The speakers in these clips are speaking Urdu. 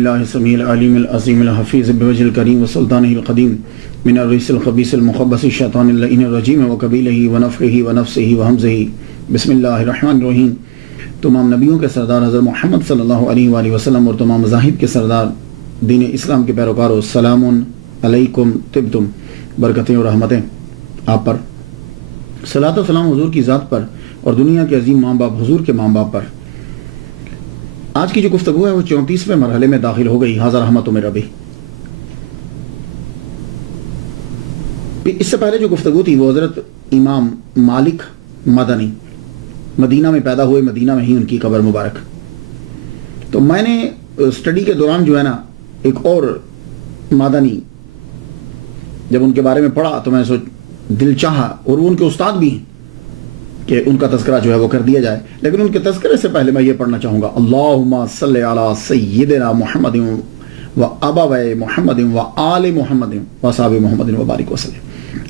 اللہ السمیع العلیم العظیم الحفیظ بوجہ الکریم وسلطانہ القدیم من الرجس الخبیث المخبث الشیطان اللعین الرجیم وقبیلہ ونفخہ ونفثہ وہمزہ بسم اللہ الرحمن الرحیم۔ تمام نبیوں کے سردار حضرت محمد صلی اللہ علیہ وآلہ وسلم اور تمام مذاہب کے سردار دین اسلام کے پیروکاروں، سلام علیکم طبتم، برکتیں اور رحمتیں آپ پر، صلاۃ و سلام حضور کی ذات پر اور دنیا کے عظیم ماں باپ حضور کے ماں باپ پر۔ آج کی جو گفتگو ہے وہ 34ویں مرحلے میں داخل ہو گئی، حاضر رحمت میں ربی۔ اس سے پہلے جو گفتگو تھی وہ حضرت امام مالک مدنی، مدینہ میں پیدا ہوئے، مدینہ میں ہی ان کی قبر مبارک۔ تو میں نے اسٹڈی کے دوران جو ہے نا ایک اور مدنی جب ان کے بارے میں پڑھا تو میں دل چاہا، اور وہ ان کے استاد بھی ہیں کہ ان کا تذکرہ جو ہے وہ کر دیا جائے، لیکن ان کے تذکرے سے پہلے میں یہ پڑھنا چاہوں گا، اللہم صلی علی سیدنا محمد و ابوی محمد و آل محمد و اصحاب محمد و بارک وسلم۔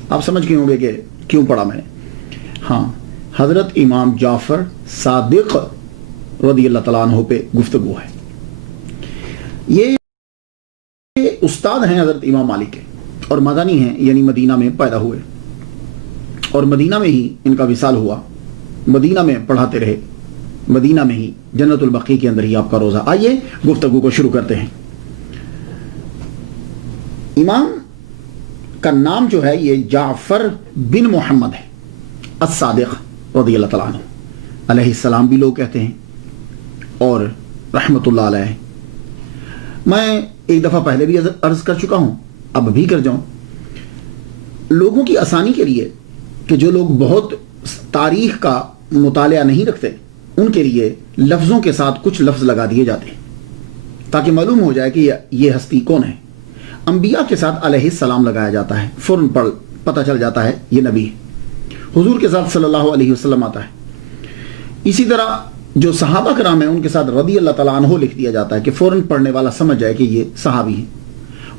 آپ سمجھ گئے ہوں گے کہ کیوں پڑھا میں نے۔ ہاں، حضرت امام جعفر صادق رضی اللہ تعالیٰ عنہ پہ گفتگو ہے۔ یہ استاد ہیں حضرت امام مالک کے، اور مدنی ہیں، یعنی مدینہ میں پیدا ہوئے، اور مدینہ میں ہی ان کا وصال ہوا، مدینہ میں پڑھاتے رہے، مدینہ میں ہی جنت البقیع کے اندر ہی آپ کا روزہ۔ آئیے گفتگو کو شروع کرتے ہیں۔ امام کا نام جو ہے یہ جعفر بن محمد ہے الصادق رضی اللہ تعالیٰ عنہ، علیہ السلام بھی لوگ کہتے ہیں، اور رحمت اللہ علیہ۔ میں ایک دفعہ پہلے بھی عرض کر چکا ہوں، اب بھی کر جاؤں، لوگوں کی آسانی کے لیے کہ جو لوگ بہت تاریخ کا مطالعہ نہیں رکھتے ان کے لیے لفظوں کے ساتھ کچھ لفظ لگا دیے جاتے ہیں تاکہ معلوم ہو جائے کہ یہ ہستی کون ہے۔ انبیاء کے ساتھ علیہ السلام لگایا جاتا ہے، فوراً پتہ چل جاتا ہے یہ نبی ہے۔ حضور کے ساتھ صلی اللہ علیہ وسلم آتا ہے۔ اسی طرح جو صحابہ کرام ہیں ان کے ساتھ رضی اللہ تعالیٰ عنہ لکھ دیا جاتا ہے کہ فوراً پڑھنے والا سمجھ جائے کہ یہ صحابی ہیں،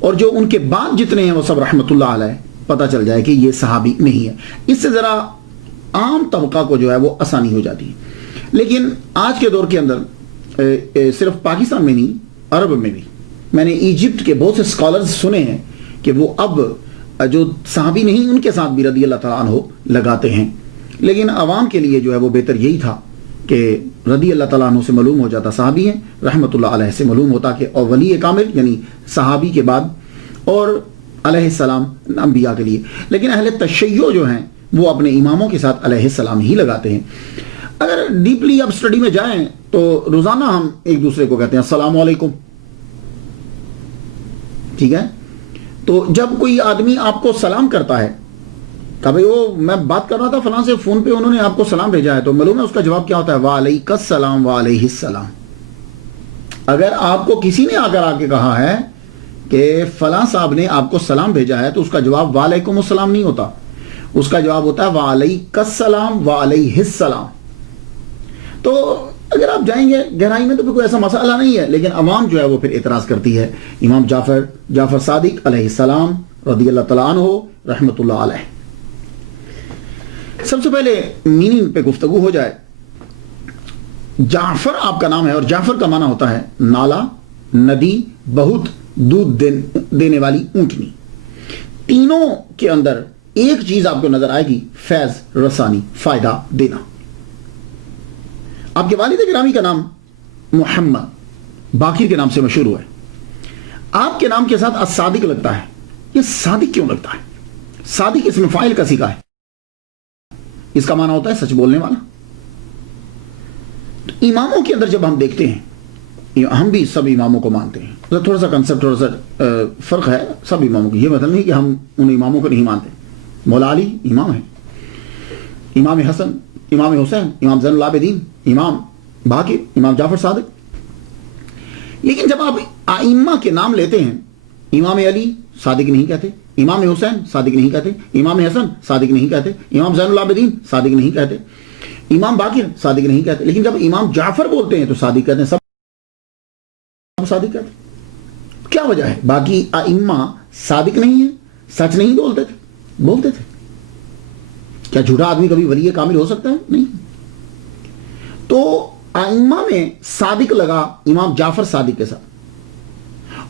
اور جو ان کے بعد جتنے ہیں وہ سب رحمت اللہ علیہ، پتہ چل جائے کہ یہ صحابی نہیں ہے۔ اس سے ذرا عام طبقہ کو جو ہے وہ آسانی ہو جاتی ہے۔ لیکن آج کے دور کے اندر صرف پاکستان میں نہیں، عرب میں بھی میں نے ایجپٹ کے بہت سے اسکالرز سنے ہیں کہ وہ اب جو صحابی نہیں ان کے ساتھ بھی رضی اللہ تعالیٰ عنہ لگاتے ہیں، لیکن عوام کے لیے جو ہے وہ بہتر یہی تھا کہ رضی اللہ تعالیٰ عنہ سے معلوم ہو جاتا صحابی ہیں، رحمت اللہ علیہ سے معلوم ہوتا کہ اور ولی کامل یعنی صحابی کے بعد، اور علیہ السلام انبیاء کے لیے۔ لیکن اہل تشیع جو ہیں وہ اپنے اماموں کے ساتھ علیہ السلام ہی لگاتے ہیں۔ اگر ڈیپلی اب اسٹڈی میں جائیں تو روزانہ ہم ایک دوسرے کو کہتے ہیں السلام علیکم، ٹھیک ہے؟ تو جب کوئی آدمی آپ کو سلام کرتا ہے کہ بھئی وہ میں بات کر رہا تھا فلاں سے فون پہ، انہوں نے آپ کو سلام بھیجا ہے، تو معلوم ہے اس کا جواب کیا ہوتا ہے؟ وعلیک السلام وعلیہ السلام۔ اگر آپ کو کسی نے آ کے کہا ہے کہ فلاں صاحب نے آپ کو سلام بھیجا ہے تو اس کا جواب وعلیکم السلام نہیں ہوتا، اس کا جواب ہوتا ہے وعلیک السلام وعلیہ السلام۔ تو اگر آپ جائیں گے گہرائی میں تو کوئی ایسا مسئلہ نہیں ہے، لیکن عوام جو ہے وہ پھر اعتراض کرتی ہے۔ امام جعفر صادق علیہ السلام رضی اللہ تعالیٰ عنہ رحمت اللہ علیہ۔ سب سے پہلے میننگ پہ گفتگو ہو جائے۔ جعفر آپ کا نام ہے، اور جعفر کا معنی ہوتا ہے نالا، ندی، بہت دودھ دینے والی اونٹنی۔ تینوں کے اندر ایک چیز آپ کو نظر آئے گی، فیض رسانی، فائدہ دینا۔ آپ کے والد گرامی کا نام محمد باقر کے نام سے مشہور ہوا ہے، آپ کے نام کے ساتھ الصادق لگتا ہے۔ یہ صادق کیوں لگتا ہے؟ صادق اسم فاعل کا سیکھا ہے، اس کا معنی ہوتا ہے سچ بولنے والا۔ تو اماموں کے اندر جب ہم دیکھتے ہیں، ہم بھی سب اماموں کو مانتے ہیں، تھوڑا سا کنسپٹ تھوڑا سا فرق ہے سب اماموں کی۔ یہ مطلب نہیں کہ ہم ان اماموں کو نہیں مانتے۔ مولا علی امام ہے، امام حسن، امام حسین، امام زین العابدین، امام باقر، امام جعفر صادق۔ لیکن جب آپ ائمہ کے نام لیتے ہیں، امام علی صادق نہیں کہتے، امام حسین صادق نہیں کہتے، امام حسن صادق نہیں کہتے، امام زین العابدین صادق نہیں کہتے، امام باقر صادق نہیں کہتے، لیکن جب امام جعفر بولتے ہیں تو صادق کہتے ہیں، سب صادق کہتے ہیں۔ کیا وجہ ہے؟ باقی ائمہ صادق نہیں ہیں، سچ نہیں بولتے تھے۔ کیا جھوٹا آدمی کبھی ولی کامل ہو سکتا ہے؟ نہیں۔ تو ائمہ میں صادق لگا امام جعفر صادق کے ساتھ،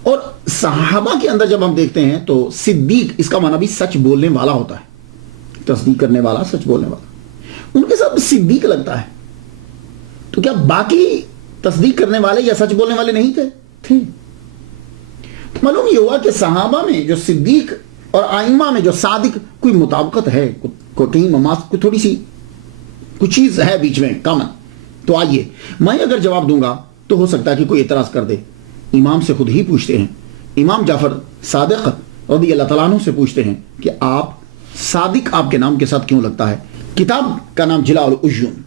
اور صحابہ کے اندر جب ہم دیکھتے ہیں تو صدیق اس کا معنی بھی سچ بولنے والا ہوتا ہے، تصدیق کرنے والا، سچ بولنے والا، ان کے ساتھ صدیق لگتا ہے. تو کیا باقی تصدیق کرنے والے یا سچ بولنے والے نہیں تھے؟ معلوم یہ ہوا کہ صحابہ میں جو صدیق اور ائمہ میں جو صادق کوئی مطابقت ہے، کہیں کوئی تھوڑی سی کچھ چیز ہے بیچ میں کامن. تو آئیے میں اگر جواب دوں گا تو ہو سکتا ہے کہ کوئی اعتراض کر دے. امام سے خود ہی پوچھتے ہیں، امام جعفر صادق رضی اللہ تعالیٰ عنہ سے پوچھتے ہیں کہ آپ صادق آپ کے نام کے ساتھ کیوں لگتا ہے؟ کتاب کا نام جلاء العیون،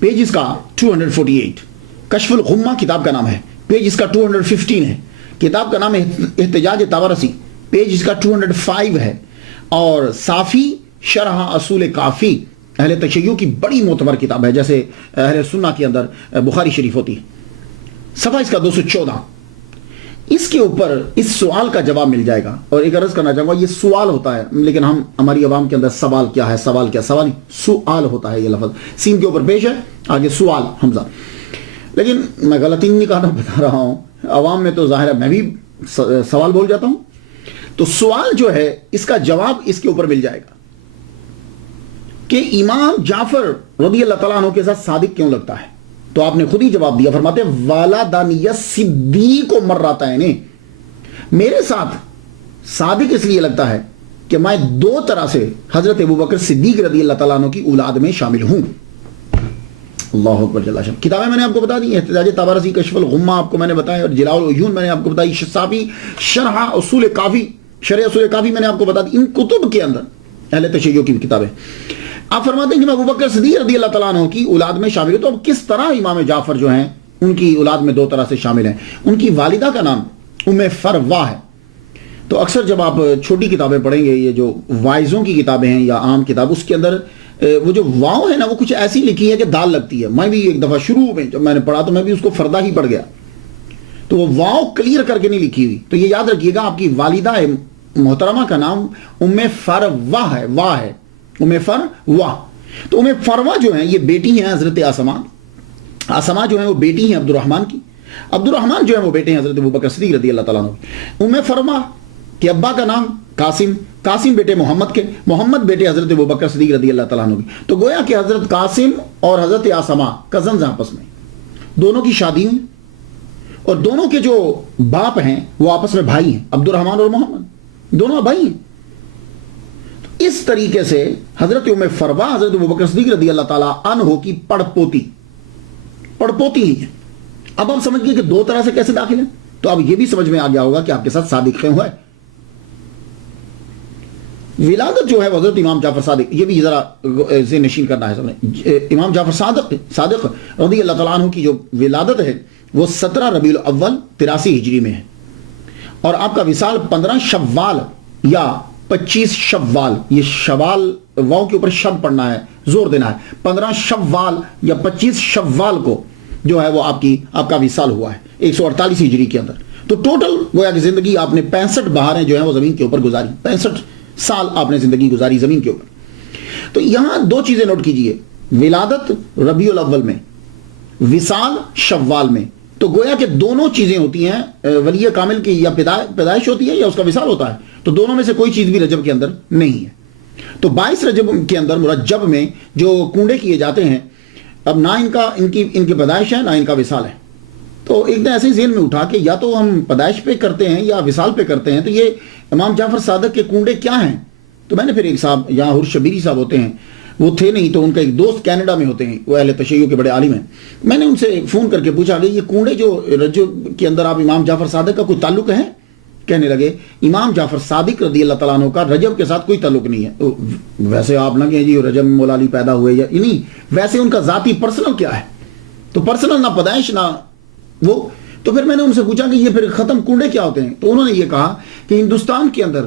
پیج اس کا 248. کشف الغمہ کتاب کا نام ہے، پیج اس کا 215 ہے. کتاب کا نام ہے احتجاج طبرسی، پیج اس کا 205 ہے. اور صافی شرح اصول کافی اہل تشیع کی بڑی معتبر کتاب ہے، جیسے اہل سنہ کے اندر بخاری شریف ہوتی ہے. صفحہ اس کا 214. اس کے اوپر اس سوال کا جواب مل جائے گا. اور ایک عرض کرنا چاہوں گا، یہ سوال ہوتا ہے، لیکن ہماری عوام کے اندر سوال کیا ہے، سوال کیا، سوال سوال ہوتا ہے. یہ لفظ سین کے اوپر پیش ہے، آگے سوال حمزہ. لیکن میں غلطی نہیں کہا، بتا رہا ہوں، عوام میں تو ظاہر ہے میں بھی سوال بول جاتا ہوں. تو سوال جو ہے اس کا جواب اس کے اوپر مل جائے گا کہ امام جعفر رضی اللہ تعالیٰ عنہ کے ساتھ صادق کیوں لگتا ہے. تو آپ نے خود ہی جواب دیا، فرماتے ہیں والدانی صدیق مرتین، میرے ساتھ صادق اس لیے لگتا ہے کہ میں دو طرح سے حضرت ابوبکر صدیق رضی اللہ تعالیٰ عنہ کی اولاد میں شامل ہوں. اللہ اکبر جل شانہ. کتابیں میں نے آپ کو بتا دی، احتجاج طبرسی، کشف الغمہ آپ کو میں نے بتایا، اور جلاء العیون میں نے آپ کو بتائی، صافی شرح اصول کافی، شرح اصول کافی میں نے آپ کو بتا دی. ان کتب کے اندر اہل تشیع کی کتابیں آپ فرماتے ہیں کہ میں ابوبکر صدیق رضی اللہ تعالیٰ عنہ کی اولاد میں شامل ہوں. تو اب کس طرح امام جعفر جو ہیں ان کی اولاد میں دو طرح سے شامل ہیں. ان کی والدہ کا نام ام فروا ہے. تو اکثر جب آپ چھوٹی کتابیں پڑھیں گے، یہ جو وائزوں کی کتابیں ہیں یا عام کتاب، اس کے اندر وہ جو واؤ ہے نا، وہ کچھ ایسی لکھی ہے کہ دال لگتی ہے. میں بھی ایک دفعہ شروع میں جب میں نے پڑھا تو میں بھی اس کو فردہ ہی پڑھ گیا، تو وہ واؤ کلیئر کر کے نہیں لکھی ہوئی. تو یہ یاد رکھیے گا، آپ کی والدہ محترمہ کا نام ام فروا ہے، واہ ہے، ام فروا. تو ام فروا جو ہیں یہ بیٹی ہیں حضرت آسما جو ہیں وہ بیٹی ہیں عبد الرحمن کی. عبد الرحمن جو ہیں وہ بیٹے ہیں حضرت ابوبکر صدیق رضی اللہ تعالیٰ عنہ. ام فروا کے ابا کا نام قاسم بیٹے محمد کے، محمد بیٹے حضرت ابوبکر صدیق رضی اللہ تعالیٰ عنہ کی. تو گویا کہ حضرت قاسم اور حضرت آسما کزنز آپس میں، دونوں کی شادی ہوئی، اور دونوں کے جو باپ ہیں وہ آپس میں بھائی ہیں، عبد الرحمن اور محمد دونوں بھائی ہیں. اس طریقے سے حضرت ام فروا حضرت ابوبکر صدیق رضی اللہ تعالیٰ عنہ کی پڑ پوتی ہی ہے. اب آپ سمجھ گئے کہ دو طرح سے کیسے داخل ہیں. تو اب یہ بھی سمجھ میں آ گیا ہوگا کہ آپ کے ساتھ صادق کیوں ہے. ولادت جو ہے حضرت امام جعفر صادق، یہ بھی ذرا ذہن نشین کرنا ہے سب نے. امام جعفر صادق رضی اللہ تعالیٰ عنہ کی جو ولادت ہے وہ 17 ربیع الاول 83 ہجری میں ہے، اور آپ کا وصال 15 شوال یا 25 شوال، یہ شوال واؤ کے اوپر شد پڑھنا ہے، زور دینا ہے، 15 شوال یا 25 شوال کو جو ہے وہ آپ کا وصال ہوا ہے 148 ہجری کے اندر. تو ٹوٹل گویا کہ زندگی آپ نے 65 بہاریں جو ہیں وہ زمین کے اوپر گزاری، 65 سال آپ نے زندگی گزاری زمین کے اوپر. تو یہاں دو چیزیں نوٹ کیجئے، ولادت ربیع الاول میں، وصال شوال میں. تو گویا کہ دونوں چیزیں ہوتی ہیں، ولی کامل کی یا پیدائش ہوتی ہے یا اس کا وصال ہوتا ہے. تو دونوں میں سے کوئی چیز بھی رجب کے اندر نہیں ہے. تو 22 رجب کے اندر مرجب میں جو کنڈے کیے جاتے ہیں، اب نہ ان کی پیدائش ہے نہ ان کا وصال ہے. تو ایک دن ایسے ہی ذہن میں اٹھا کہ یا تو ہم پیدائش پہ کرتے ہیں یا وصال پہ کرتے ہیں، تو یہ امام جعفر صادق کے کنڈے کیا ہیں. تو میں نے پھر ایک صاحب یہاں حر شبیری صاحب ہوتے ہیں، وہ تھے نہیں، تو ان کا ایک دوست کینیڈا میں ہوتے ہیں، وہ اہل تشیع کے بڑے عالم ہیں. میں نے ان سے فون کر کے پوچھا کہ یہ کنڈے جو رجب کے اندر آپ امام جعفر صادق کا کوئی تعلق ہے؟ کہنے لگے امام جعفر صادق رضی اللہ تعالیٰ عنہ کا رجب کے ساتھ کوئی تعلق نہیں ہے. ویسے آپ نہ کہیں جی رجب مولا علی پیدا ہوئے یا نہیں، ویسے ان کا ذاتی پرسنل کیا ہے. تو پرسنل نہ پیدائش نہ وہ. تو پھر میں نے ان سے پوچھا کہ یہ پھر ختم کنڈے کیا ہوتے ہیں. تو انہوں نے یہ کہا کہ ہندوستان کے اندر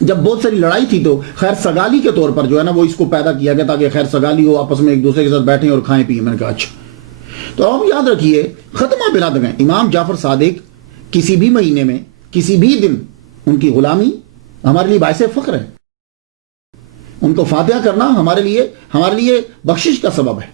جب بہت ساری لڑائی تھی تو خیر سگالی کے طور پر جو ہے نا وہ اس کو پیدا کیا گیا تاکہ خیر سگالی ہو، آپس میں ایک دوسرے کے ساتھ بیٹھیں اور کھائیں پیئیں. میں نے کہا اچھا. تو آپ یاد رکھیے ختمہ بلا دیں امام جعفر صادق کسی بھی مہینے میں کسی بھی دن ان کی غلامی ہمارے لیے باعث فخر ہے. ان کو فاتحہ کرنا ہمارے لیے بخشش کا سبب ہے.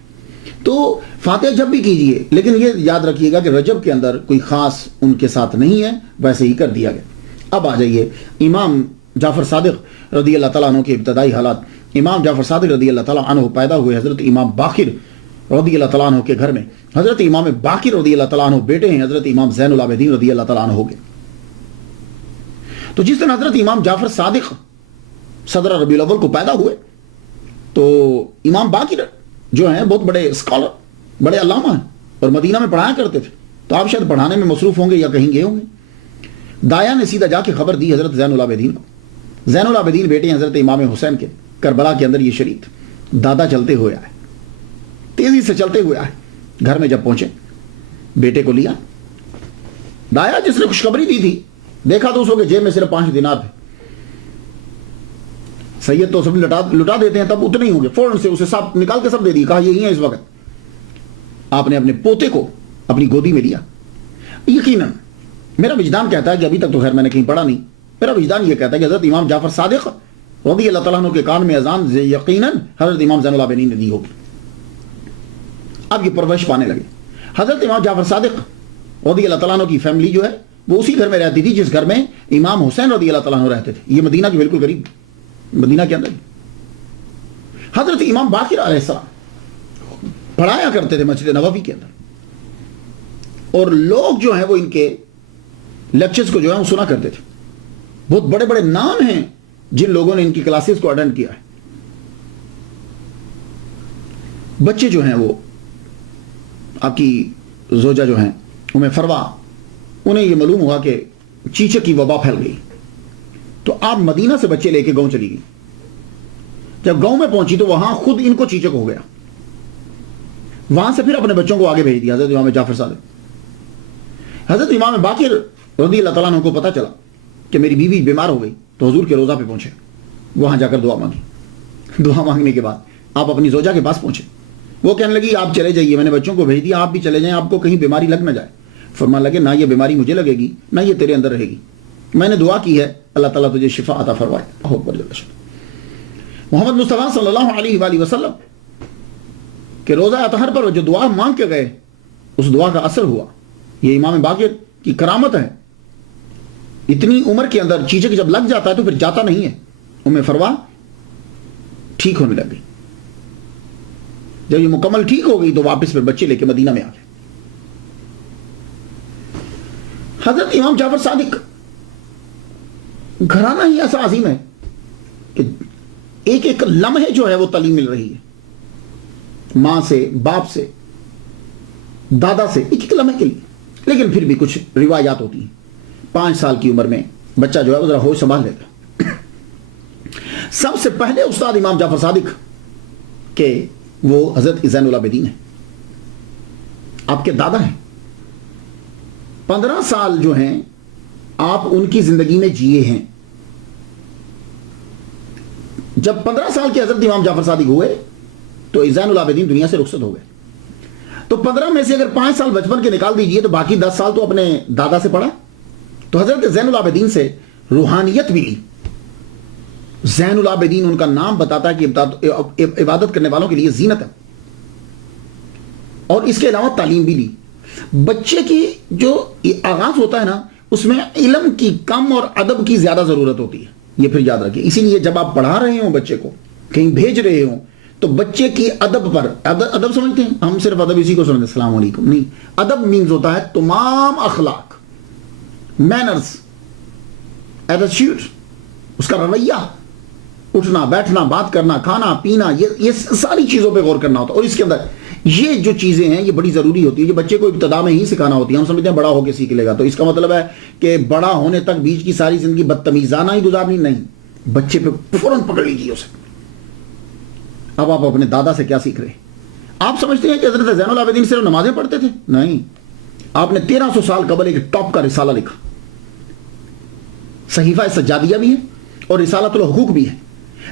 تو فاتحہ جب بھی کیجئے، لیکن یہ یاد رکھیے گا کہ رجب کے اندر کوئی خاص ان کے ساتھ نہیں ہے، ویسے ہی کر دیا گیا۔ اب آ جائیے امام جعفر صادق رضی اللہ تعالیٰ عنہ کے ابتدائی حالات۔ امام جعفر صادق رضی اللہ تعالیٰ عنہ پیدا ہوئے حضرت امام باقر رضی اللہ تعالیٰ عنہ کے گھر میں۔ حضرت امام باقر رضی اللہ تعالیٰ عنہ بیٹے ہیں حضرت امام زین العابدین رضی اللہ تعالیٰ عنہ کے۔ تو جس دن حضرت امام جعفر صادق صدر ربیع الاول کو پیدا ہوئے تو امام باقر جو ہیں بہت بڑے اسکالر، بڑے علامہ ہیں اور مدینہ میں پڑھایا کرتے تھے، تو آپ شاید پڑھانے میں مصروف ہوں گے یا کہیں گئے ہوں گے۔ دایا نے سیدھا جا کے خبر دی حضرت زین العابدین کو۔ زین العابدین بیٹے ہیں حضرت امام حسین کے، کربلا کے اندر یہ شریک تھے۔ دادا چلتے ہوئے آئے، تیزی سے چلتے ہوئے آئے، گھر میں جب پہنچے بیٹے کو لیا۔ دایا جس نے خوشخبری دی تھی دیکھا تو اس کے جیب میں صرف 5 دینار تھے۔ سید تو سب لٹا دیتے ہیں، تب اتنے ہی ہوں گے، فوراً سے اسے سب نکال کے سب دے دی، کہا یہی ہے اس وقت۔ آپ نے اپنے پوتے کو اپنی گودی میں لیا۔ یقیناً میرا وجدان کہتا ہے کہ ابھی تک تو خیر میں نے کہیں پڑھا نہیں، میرا وجدان یہ کہتا ہے کہ حضرت امام جعفر صادق رضی اللہ تعالیٰ عنہ کے کان میں اذان یقیناً حضرت امام زین العابدین نے دی ہوگی۔ اب یہ پرورش پانے لگے۔ حضرت امام جعفر صادق رضی اللہ تعالیٰ عنہ کی فیملی جو ہے وہ اسی گھر میں رہتی تھی جس گھر میں امام حسین رضی اللہ تعالیٰ عنہ رہتے تھے۔ یہ مدینہ کے بالکل قریب، مدینہ کے اندر۔ حضرت امام باقر علیہ السلام پڑھایا کرتے تھے مسجد نبوی کے اندر، اور لوگ جو ہیں وہ ان کے لیکچرز کو جو ہے وہ سنا کرتے تھے۔ بہت بڑے بڑے نام ہیں جن لوگوں نے ان کی کلاسز کو اٹینڈ کیا ہے۔ بچے جو ہیں وہ آپ کی زوجہ جو ہیں ام فروا، انہیں یہ معلوم ہوا کہ چیچک کی وبا پھیل گئی، تو آپ مدینہ سے بچے لے کے گاؤں چلی گئی۔ جب گاؤں میں پہنچی تو وہاں خود ان کو چیچک ہو گیا، وہاں سے پھر اپنے بچوں کو آگے بھیج دیا حضرت امام جعفر صادق۔ حضرت امام باقر رضی اللہ تعالیٰ عنہ کو پتہ چلا کہ میری بیوی بیمار ہو گئی، تو حضور کے روضہ پہ پہنچے، وہاں جا کر دعا مانگی۔ دعا مانگنے کے بعد آپ اپنی زوجہ کے پاس پہنچے، وہ کہنے لگی آپ چلے جائیے، میں نے بچوں کو بھیج دیا، آپ بھی چلے جائیں، آپ کو کہیں بیماری لگ نہ جائے۔ فرمانے لگے نہ یہ بیماری مجھے لگے گی نہ یہ تیرے اندر رہے گی، میں نے دعا کی ہے اللہ تعالیٰ تجھے شفا عطا فرمائے۔ اللہ اکبر جل شانہ۔ محمد مصطفیٰ صلی اللہ علیہ وآلہ وسلم کہ روزہ اطہر پر جو دعا مانگ کے گئے اس دعا کا اثر ہوا۔ یہ امام باقر کی کرامت ہے، اتنی عمر کے اندر چیچک جب لگ جاتا ہے تو پھر جاتا نہیں ہے۔ ام فروا ٹھیک ہونے لگ گئی، جب یہ مکمل ٹھیک ہو گئی تو واپس پھر بچے لے کے مدینہ میں آ گئے۔ حضرت امام جعفر صادق گھرانہ ہی ایسا عظیم ہے کہ ایک ایک لمحے جو ہے وہ تعلیم مل رہی ہے، ماں سے، باپ سے، دادا سے، ایک ایک لمحے کے لیے۔ لیکن پھر بھی کچھ روایات ہوتی ہیں، 5 سال کی عمر میں بچہ جو ہے وہ ذرا ہوش سنبھال لیتا۔ سب سے پہلے استاد امام جعفر صادق کہ وہ حضرت زین العابدین ہیں، آپ کے دادا ہیں۔ 15 سال جو ہیں آپ ان کی زندگی میں جیے ہیں۔ جب 15 سال کے حضرت امام جعفر صادق ہوئے تو زین العابدین دنیا سے رخصت ہو گئے۔ تو 15 میں سے اگر 5 سال بچپن کے نکال دیجئے تو باقی 10 سال تو اپنے دادا سے پڑھا۔ تو حضرت زین العابدین سے روحانیت ملی۔ زین العابدین ان کا نام بتاتا ہے کہ عبادت کرنے والوں کے لیے زینت ہے، اور اس کے علاوہ تعلیم بھی لی۔ بچے کی جو آغاز ہوتا ہے نا اس میں علم کی کم اور ادب کی زیادہ ضرورت ہوتی ہے، یہ پھر یاد رکھیے۔ اسی لیے جب آپ پڑھا رہے ہوں بچے کو، کہیں بھیج رہے ہوں، تو بچے کی ادب پر، ادب سمجھتے ہیں ہم صرف ادب اسی کو سمجھتے ہیں السلام علیکم، نہیں، ادب مینز ہوتا ہے تمام اخلاق، مینرز، ایٹیٹیوڈ، اس کا رویہ، اٹھنا بیٹھنا، بات کرنا، کھانا پینا، یہ ساری چیزوں پہ غور کرنا ہوتا ہے۔ اور اس کے اندر یہ جو چیزیں ہیں یہ بڑی ضروری ہوتی ہے، یہ بچے کو ابتدا میں ہی سکھانا ہوتی ہے۔ ہم سمجھتے ہیں بڑا ہو کے سیکھ لے گا، تو اس کا مطلب ہے کہ بڑا ہونے تک بیچ کی ساری زندگی بدتمیزانہ ہی گزارنی، نہیں، بچے پہ فوراً پکڑ لیجیے اسے۔ اب آپ اپنے دادا سے کیا سیکھ رہے ہیں؟ آپ سمجھتے ہیں کہ حضرت زین العابدین صرف نمازیں پڑھتے تھے؟ نہیں، آپ نے 1300 سال قبل ایک ٹاپ کا رسالہ لکھا، صحیفہ سجادیہ بھی ہے اور رسالۃ الحقوق بھی ہے۔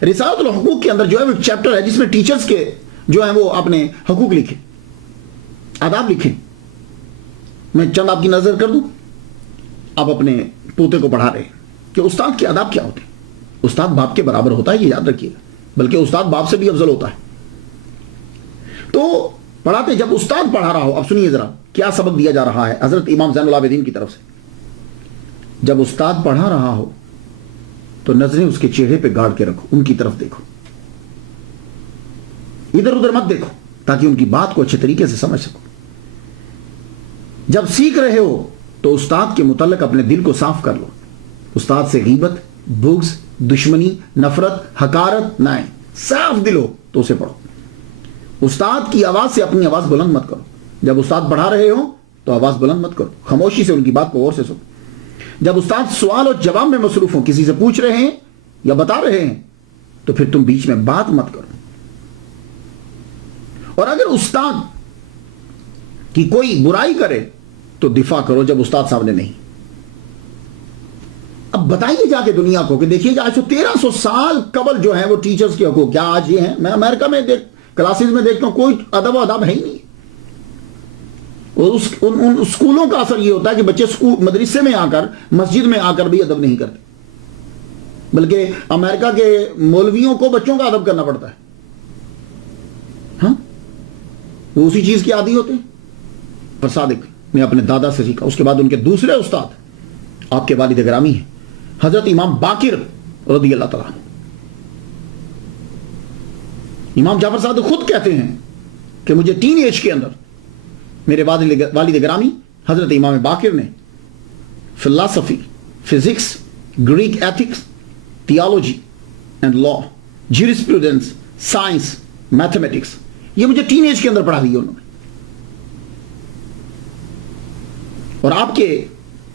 رسالۃ الحقوق کے اندر جو ہے وہ ایک چیپٹر ہے جس میں ٹیچرز کے جو ہیں وہ اپنے حقوق لکھے، آداب لکھے۔ میں چند آپ کی نظر کر دوں، آپ اپنے پوتے کو پڑھا رہے ہیں کہ استاد کے آداب کیا ہوتے ہیں۔ استاد باپ کے برابر ہوتا ہے، یہ یاد رکھیے گا، بلکہ استاد باپ سے بھی افضل ہوتا ہے۔ تو پڑھاتے جب استاد پڑھا رہا ہو. اب سنیے ذرا کیا سبق دیا جا رہا ہے حضرت امام زین العابدین کی طرف سے. جب استاد پڑھا رہا ہو تو نظریں اس کے چہرے پہ گاڑ کے رکھو, ان کی طرف دیکھو, ادھر ادھر مت دیکھو, تاکہ ان کی بات کو اچھے طریقے سے سمجھ سکو. جب سیکھ رہے ہو تو استاد کے متعلق اپنے دل کو صاف کر لو. استاد سے غیبت, بغض, دشمنی, نفرت, حقارت نہ آئے. صاف دل ہو تو اسے پڑھو. استاد کی آواز سے اپنی آواز بلند مت کرو. جب استاد پڑھا رہے ہو تو آواز بلند مت کرو, خاموشی سے ان کی بات کو غور سے سنو. جب استاد سوال اور جواب میں مصروف ہوں, کسی سے پوچھ رہے ہیں یا بتا رہے ہیں, تو پھر تم بیچ میں بات مت کرو. اور اگر استاد کی کوئی برائی کرے تو دفاع کرو جب استاد سامنے نہیں. اب بتائیے جا کے دنیا کو کہ دیکھیے آج 1300 سال قبل جو ہیں وہ ٹیچرز کے حقوق کیا آج یہ ہیں. میں امریکہ میں کلاسز میں دیکھتا ہوں کوئی ادب و ادب ہے ہی نہیں. ان اسکولوں کا اثر یہ ہوتا ہے کہ بچے مدرسے میں آ کر, مسجد میں آ کر بھی ادب نہیں کرتے, بلکہ امریکہ کے مولویوں کو بچوں کا ادب کرنا پڑتا ہے. ہاں, وہ اسی چیز کے عادی ہوتے ہیں. پر صادق نے اپنے دادا سے سیکھا. اس کے بعد ان کے دوسرے استاد آپ کے والد گرامی ہیں حضرت امام باقر رضی اللہ تعالیٰ. امام جعفر صادق خود کہتے ہیں کہ مجھے ٹین ایج کے اندر میرے والد گرامی حضرت امام باقر نے فلسفی, physics, Greek ethics, theology and law, jurisprudence, science, mathematics, یہ مجھے ٹین ایج کے اندر پڑھا دی انہوں نے. اور آپ کے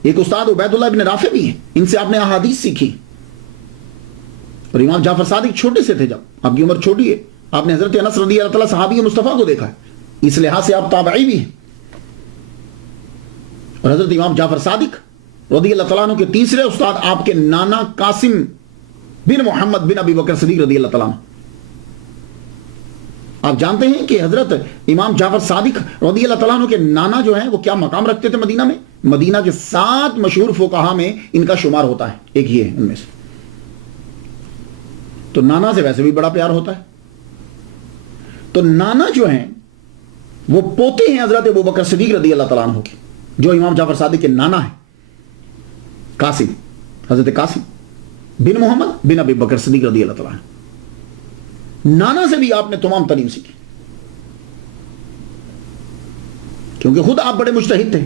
ایک استاد عبید اللہ ابن رافع بھی ہیں, ان سے آپ نے احادیث سیکھی. اور امام جعفر صادق چھوٹے سے تھے, جب آپ کی عمر چھوٹی ہے, آپ نے حضرت انس رضی اللہ تعالیٰ صحابی مصطفیٰ کو دیکھا ہے, اس لحاظ سے آپ تابعی بھی ہیں. اور حضرت امام جعفر صادق رضی اللہ تعالیٰ عنہ کے تیسرے استاد آپ کے نانا قاسم بن محمد بن ابی بکر صدیق رضی اللہ تعالیٰ عنہ. آپ جانتے ہیں کہ حضرت امام جعفر صادق رضی اللہ تعالیٰ عنہ کے نانا جو ہیں وہ کیا مقام رکھتے تھے مدینہ میں. مدینہ کے 7 مشہور فقہا میں ان کا شمار ہوتا ہے, ایک یہ ہے ان میں سے. تو نانا سے ویسے بھی بڑا پیار ہوتا ہے. تو نانا جو ہیں وہ پوتے ہیں حضرت ابو بکر صدیق رضی اللہ تعالیٰ عنہ کے, جو امام جعفر صادق کے نانا ہیں قاسم, حضرت قاسم بن محمد بن ابی بکر صدیق رضی اللہ تعالیٰ عنہ. نانا سے بھی آپ نے تمام تعلیم سیکھی, کیونکہ خود آپ بڑے مجتہد تھے.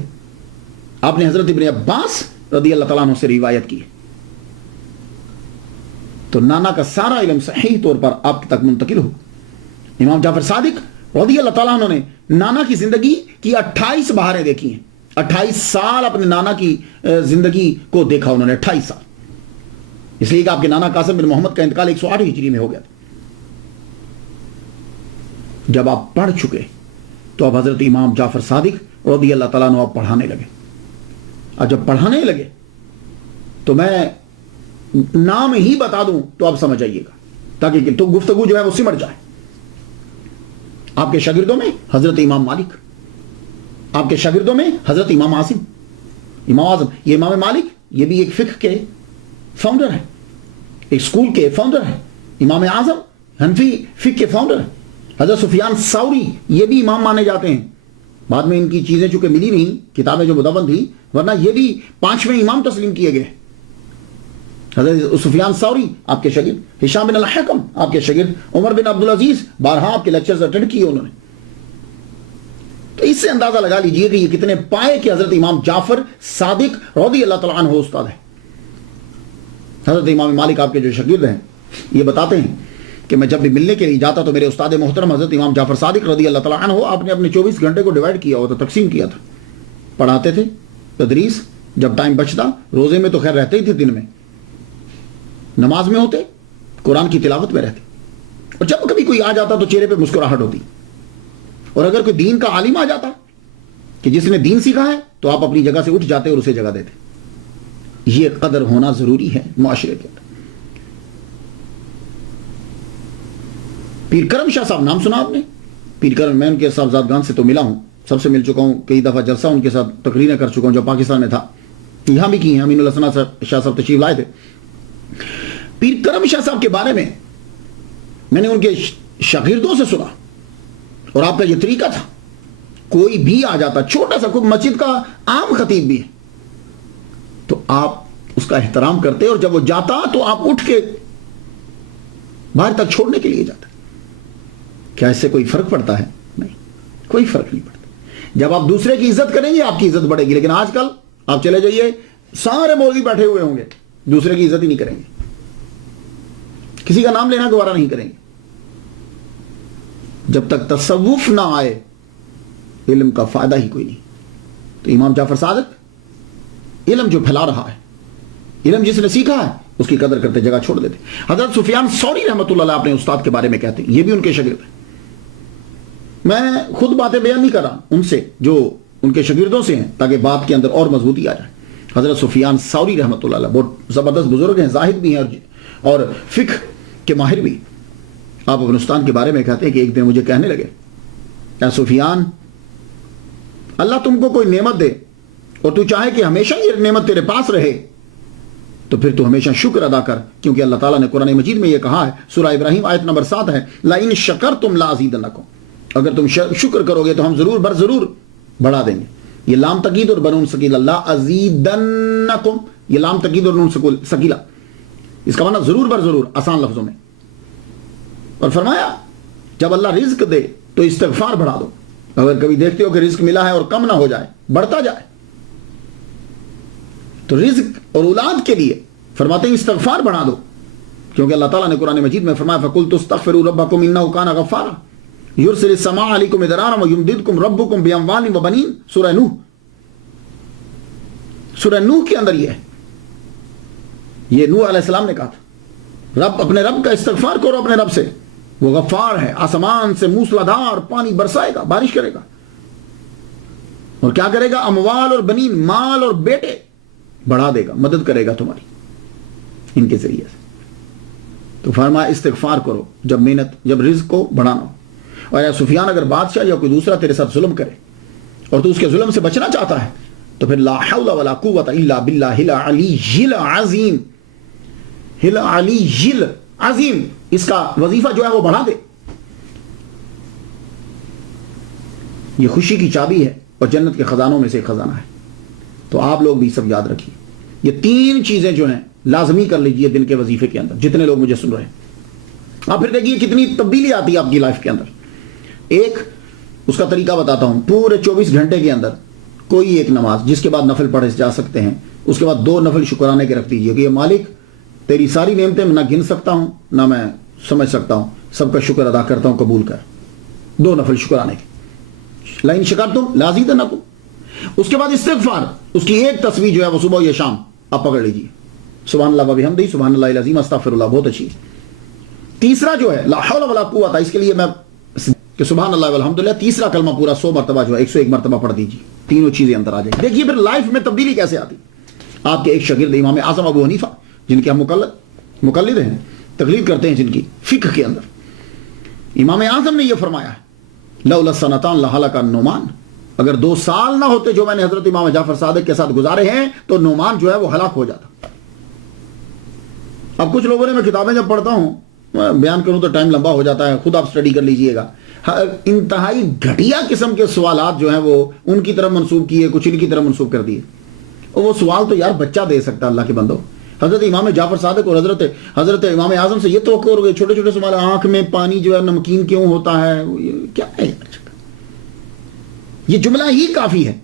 آپ نے حضرت ابن عباس رضی اللہ تعالیٰ عنہ سے روایت کی. تو نانا کا سارا علم صحیح طور پر آپ تک منتقل ہو. امام جعفر صادق رضی اللہ تعالیٰ عنہ نے نانا کی زندگی کی 28 بہاریں دیکھی ہیں. 28 سال اپنے نانا کی زندگی کو دیکھا انہوں نے, 28 سال. اس لیے کہ آپ کے نانا قاسم بن محمد کا انتقال 108 ہجری میں ہو گیا تھا. جب آپ پڑھ چکے تو اب حضرت امام جعفر صادق رضی اللہ تعالیٰ عنہ آپ پڑھانے لگے. اور جب پڑھانے لگے تو میں نام ہی بتا دوں تو آپ سمجھ آئیے گا, تاکہ تو گفتگو جو ہے وہ سمٹ جائے. آپ کے شاگردوں میں حضرت امام مالک, آپ کے شاگردوں میں حضرت امام عاصم, امام اعظم. یہ امام مالک یہ بھی ایک فقہ کے فاؤنڈر ہیں, ایک سکول کے فاؤنڈر ہیں. امام اعظم حنفی فقہ کے فاؤنڈر ہیں. حضرت سفیان ثوری یہ بھی امام مانے جاتے ہیں. بعد میں ان کی چیزیں چونکہ ملی نہیں, کتابیں جو مدون تھی, ورنہ یہ بھی 5ویں امام تسلیم کیے گئے. حضرت سفیان ثوری آپ کے شاگرد, ہشام بن الحکم آپ کے شاگرد, عمر بن عبدالعزیز بارہا آپ کے لیکچرز اٹینڈ کیے انہوں نے. تو اس سے اندازہ لگا لیجئے کہ یہ کتنے پائے کہ حضرت امام جعفر صادق رضی اللہ تعالیٰ عنہ استاد ہے. حضرت امام مالک آپ کے جو شاگرد ہیں یہ بتاتے ہیں کہ میں جب بھی ملنے کے لیے جاتا تو میرے استاد محترم حضرت امام جعفر صادق رضی اللہ تعالیٰ عنہ آپ نے اپنے 24 گھنٹے کو ڈیوائیڈ کیا ہوتا, تقسیم کیا تھا. پڑھاتے تھے, تدریس, جب ٹائم بچتا روزے میں تو خیر رہتے ہی تھے, دن میں نماز میں ہوتے, قرآن کی تلاوت میں رہتے. اور جب کبھی کوئی آ جاتا تو چہرے پہ مسکراہٹ ہوتی. اور اگر کوئی دین کا عالم آ جاتا کہ جس نے دین سیکھا ہے تو آپ اپنی جگہ سے اٹھ جاتے اور اسے جگہ دیتے. یہ قدر ہونا ضروری ہے معاشرے کے اندر. پیر کرم شاہ صاحب نام سنا آپ نے؟ پیر کرم, میں ان کے صاحبزادگان سے تو ملا ہوں, سب سے مل چکا ہوں, کئی دفعہ جلسہ ان کے ساتھ تقریریں کر چکا ہوں جو پاکستان میں تھا, یہاں بھی کی ہیں. امین الحسن شاہ صاحب تشریف لائے تھے. پیر کرم شاہ صاحب کے بارے میں نے ان کے شاگردوں سے سنا, اور آپ کا یہ طریقہ تھا کوئی بھی آ جاتا, چھوٹا سا, کوئی مسجد کا عام خطیب بھی ہے, تو آپ اس کا احترام کرتے, اور جب وہ جاتا تو آپ اٹھ کے باہر تک چھوڑنے کے لیے جاتے. کیا اس سے کوئی فرق پڑتا ہے؟ نہیں, کوئی فرق نہیں پڑتا. جب آپ دوسرے کی عزت کریں گے آپ کی عزت بڑھے گی. لیکن آج کل آپ چلے جائیے, سارے مولوی بیٹھے ہوئے ہوں گے, دوسرے کی عزت ہی نہیں کریں گے, کسی کا نام لینا گوارا نہیں کریں گے. جب تک تصوف نہ آئے علم کا فائدہ ہی کوئی نہیں. تو امام جعفر صادق علم جو پھیلا رہا ہے, علم جس نے سیکھا ہے اس کی قدر کرتے جگہ چھوڑ دیتے. حضرت سفیان ثوری رحمۃ اللہ علیہ اپنے استاد کے بارے میں کہتے ہیں, یہ بھی ان کے شاگرد ہیں. میں خود باتیں بیان نہیں کر رہا, ان سے جو ان کے شاگردوں سے ہیں, تاکہ بات کے اندر اور مضبوطی آ جائے. حضرت سفیان ثوری رحمۃ اللہ علیہ بہت زبردست بزرگ ہیں, زاہد بھی ہیں اور فقہ کے ماہر بھی. آپ اپنے استاد کے بارے میں کہتے ہیں کہ ایک دن مجھے کہنے لگے, اے سفیان, اللہ تم کو کوئی نعمت دے اور تو چاہے کہ ہمیشہ یہ نعمت تیرے پاس رہے, تو پھر تو ہمیشہ شکر ادا کر, کیونکہ اللہ تعالیٰ نے قرآن مجید میں یہ کہا ہے, سورہ ابراہیم آیت نمبر 7 ہے, لَإِن شَكَرْتُمْ لَأَزِيدَنَّكُمْ, اگر تم شکر کرو گے تو ہم ضرور بر ضرور بڑھا دیں گے. یہ لام تقید اور بنون سکیلا, لَأَزِيدَنَّكُمْ, یہ لام تقید اور نون سکیلا, اس کا معنی ضرور بر ضرور, آسان لفظوں میں. اور فرمایا جب اللہ رزق دے تو استغفار بڑھا دو. اگر کبھی دیکھتے ہو کہ رزق ملا ہے اور کم نہ ہو جائے, بڑھتا جائے, تو رزق اور اولاد کے لیے فرماتے ہیں استغفار بڑھا دو, کیونکہ اللہ تعالیٰ نے قرآن مجید میں فرمایا فَقُلْتُ اسْتَغْفِرُوا رَبَّكُمْ إِنَّهُ كَانَ غَفَّارًا يُرْسِلِ السَّمَاءَ عَلَيْكُمْ مِدْرَارًا وَيُمْدِدْكُمْ رَبُّكُمْ بِأَمْوَالٍ وَبَنِينَ. سورہ نوح کے اندر یہ نوح علیہ السلام نے کہا تھا, رب اپنے رب کا استغفار کرو اپنے رب سے, وہ غفار ہے, آسمان سے موسلادھار پانی برسائے گا, بارش کرے گا, اور کیا کرے گا, اموال اور بنین, مال اور بیٹے بڑھا دے گا, مدد کرے گا تمہاری ان کے ذریعے سے. تو فرمایا استغفار کرو جب محنت, جب رزق کو بڑھانا ہو. اور یا سفیان, اگر بادشاہ یا کوئی دوسرا تیرے ساتھ ظلم کرے اور تو اس کے ظلم سے بچنا چاہتا ہے, تو پھر لا حول ولا قوت الا باللہ العلی العظیم, العلی العظیم, اس کا وظیفہ جو ہے وہ بڑھا دے. یہ خوشی کی چابی ہے اور جنت کے خزانوں میں سے ایک خزانہ ہے. تو آپ لوگ بھی سب یاد رکھیے, یہ 3 چیزیں جو ہیں لازمی کر لیجئے دن کے وظیفے کے اندر, جتنے لوگ مجھے سن رہے ہیں. آپ پھر دیکھیے کتنی تبدیلی آتی ہے آپ کی لائف کے اندر. ایک اس کا طریقہ بتاتا ہوں, پورے 24 گھنٹے کے اندر کوئی ایک نماز, جس کے بعد نفل پڑھے جا سکتے ہیں, اس کے بعد 2 نفل شکرانے کے رکھ دیجئے کہ یہ مالک تیری ساری نعمتیں میں نہ گن سکتا ہوں نہ میں سمجھ سکتا ہوں, سب کا شکر ادا کرتا ہوں, قبول کر. 2 نفل شکرانے کے, لَإِن شَكَرْتُمْ لَأَزِيدَنَّكُمْ. اس کے بعد استغفار, اس کی ایک تسبیح جو ہے وہ صبح یا شام آپ پکڑ لیجئے, سبحان اللہ و بحمدہ, سبحان اللہ العظیم, استغفر اللہ, بہت اچھی. تیسرا جو ہے لا حول ولا قوت, اس کے لیے میں کہ سبحان اللہ والحمدللہ, تیسرا کلمہ پورا 100 مرتبہ جو ہے 101 مرتبہ پڑھ دیجیے, تینوں چیزیں اندر آ جائیں. دیکھیے پھر لائف میں تبدیلی کیسے آتی. آپ کے ایک شاگرد امام اعظم ابو حنیفہ, جن کے ہم مقلد ہیں, تقلید کرتے ہیں جن کی فقہ کے اندر, امام اعظم نے یہ فرمایا ہے لولا السنتان لہلک النعمان, اگر 2 سال نہ ہوتے جو میں نے حضرت امام جعفر صادق کے ساتھ گزارے ہیں تو نعمان جو ہے وہ ہلاک ہو جاتا. اب کچھ لوگوں نے, میں کتابیں جب پڑھتا ہوں بیان کروں تو ٹائم لمبا ہو جاتا ہے, خود آپ سٹڈی کر لیجئے گا. انتہائی گھٹیا قسم کے سوالات جو ہیں وہ ان کی طرف منسوب کیے, کچھ ان کی طرف منسوب کر دیے. اور وہ سوال تو یار بچہ دے سکتا, اللہ کے بندو. حضرت امام جعفر صادق اور حضرت امام اعظم سے یہ توقع ہو گئی, چھوٹے چھوٹے سوال, آنکھ میں پانی جو ہے نمکین کیوں ہوتا ہے, کیا ہے یہ جملہ ہی کافی ہے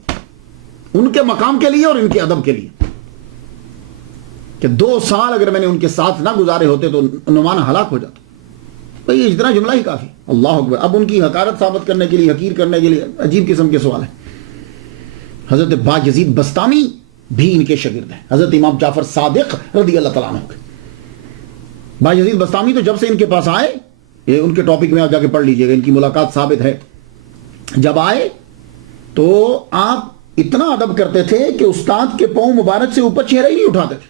ان کے مقام کے لیے اور ان کے ادب کے لیے, کہ 2 سال اگر میں نے ان کے ساتھ نہ گزارے ہوتے تو نعمان ہلاک ہو جاتا. بھئی یہ اتنا جملہ ہی کافی. اللہ اکبر. اب ان کی حقارت ثابت کرنے کے لیے, حقیر کرنے کے لیے عجیب قسم کے سوال ہیں. حضرت باجزید بسطامی بھی ان کے شاگرد ہیں, حضرت امام جعفر صادق رضی اللہ تعالیٰ عنہ کے. باجزید بسطامی تو جب سے ان کے پاس آئے, یہ ان کے ٹاپک میں آپ جا کے پڑھ لیجئے گا, ان کی ملاقات ثابت ہے. جب آئے تو آپ اتنا ادب کرتے تھے کہ استاد کے پاؤں مبارک سے اوپر چہرہ ہی نہیں اٹھاتے تھے.